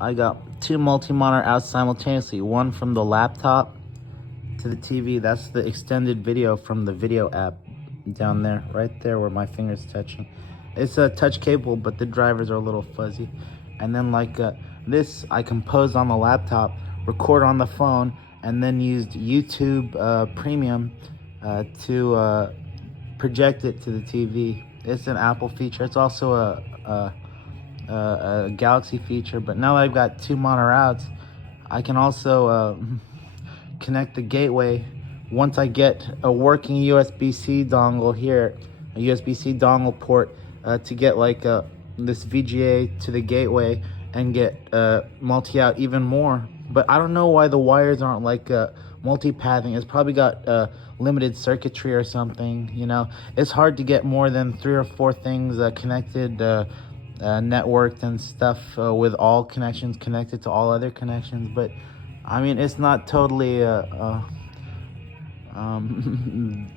I got two multi-monitor out simultaneously. One from the laptop to the TV. That's the extended video from the video app down there, right there where my finger's touching. It's touch capable, but the drivers are a little fuzzy. And then this, I composed on the laptop, record on the phone, and then used YouTube Premium to project it to the TV. It's an Apple feature. It's also a Galaxy feature. But now that I've got two monitor outs, I can also connect the gateway. Once I get a working USB-C dongle here, a USB-C dongle port to get this VGA to the gateway and get multi-out even more. But I don't know why the wires aren't multi-pathing. It's probably got limited circuitry or something, you know. It's hard to get more than 3 or 4 things connected, networked and stuff with all connections connected to all other connections. But I mean, it's not totally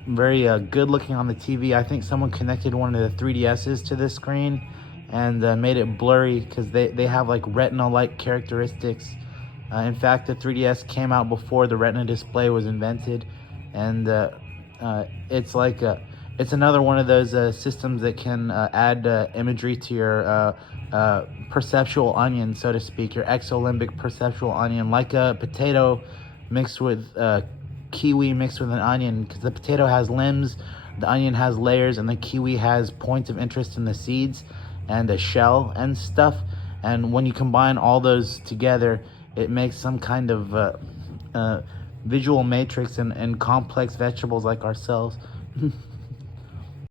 very good looking on the TV. I think someone connected one of the 3DSs to this screen and made it blurry because they have like retina-like characteristics. In fact, the 3DS came out before the Retina display was invented, and it's another one of those systems that can add imagery to your perceptual onion, so to speak, your exolimbic perceptual onion, like a potato mixed with kiwi mixed with an onion, because the potato has limbs, the onion has layers, and the kiwi has points of interest in the seeds and a shell and stuff. And when you combine all those together, it makes some kind of visual matrix and complex vegetables like ourselves.